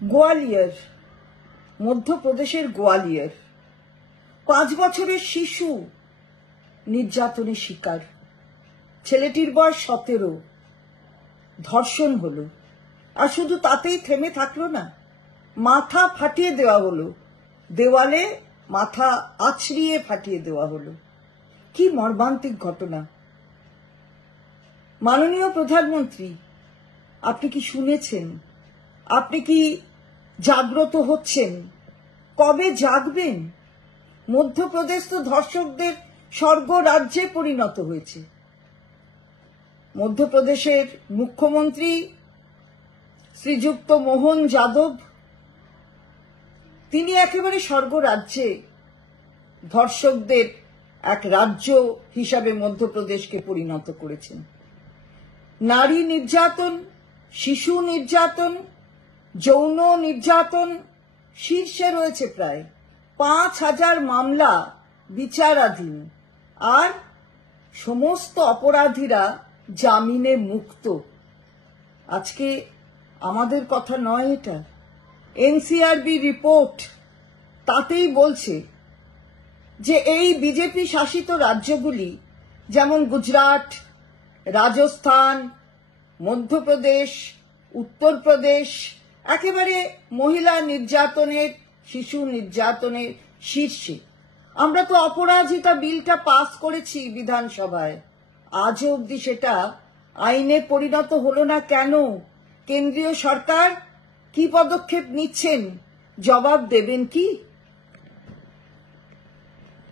গোয়ালিয়র, মধ্যপ্রদেশের গোয়ালিয়র, 5 বছরের শিশু নির্যাতনের শিকার। ছেলেটির বয়স 17। ধর্ষণ হলো, আর শুধু তাতেই থেমে থাকলো না, মাথা ফাটিয়ে দেওয়া হলো, দেওয়ালে মাথা আছড়িয়ে ফাটিয়ে দেওয়া হলো। কি মর্মান্তিক ঘটনা! মাননীয় প্রধানমন্ত্রী, আপনি কি শুনেছেন? আপনি কি জাগ্রত হচ্ছেন? কবে জাগবেন? মধ্যপ্রদেশ তো ধর্ষকদের স্বর্গ রাজ্যে পরিণত হয়েছে। মধ্যপ্রদেশের মুখ্যমন্ত্রী শ্রীযুক্ত মোহন যাদব, তিনি একেবারে স্বর্গ রাজ্যে ধর্ষকদের এক রাজ্য হিসাবে মধ্যপ্রদেশকে পরিণত করেছেন। নারী নির্যাতন, শিশু নির্যাতন, যৌন নির্যাতন শীর্ষে রয়েছে। প্রায় 5000 মামলা বিচারাধীন, আর সমস্ত অপরাধীরা জামিনে মুক্ত। আজকে আমাদের কথা নয়, এটা এনসিআরবি রিপোর্ট, তাতেই বলছে যে এই বিজেপি শাসিত রাজ্যগুলি যেমন গুজরাট, রাজস্থান, মধ্যপ্রদেশ, উত্তরপ্রদেশ একেবারে মহিলা নির্যাতনের, শিশু নির্যাতনের শীর্ষে। আমরা তো অপরাজিতা বিলটা পাস করেছি বিধানসভায়, আজও অবধি সেটা আইনে পরিণত হলো না কেন? কেন্দ্রীয় সরকার কি পদক্ষেপ নিচ্ছেন? জবাব দেবেন কি?